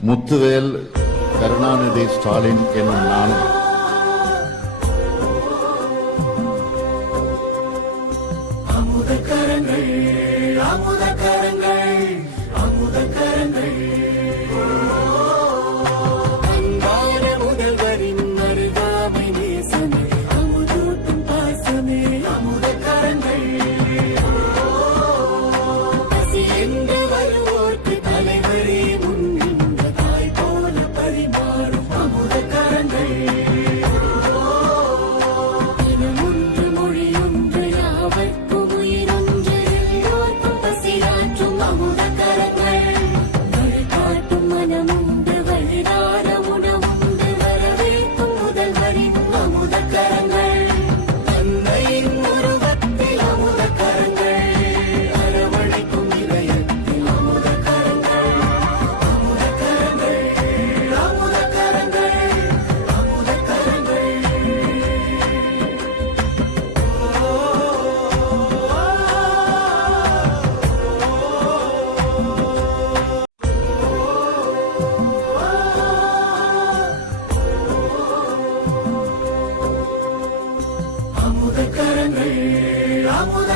முத்துவேல் கருணாநிதி ஸ்டாலின் எனும் நான். அமுத கரங்கள் அமுத அமுத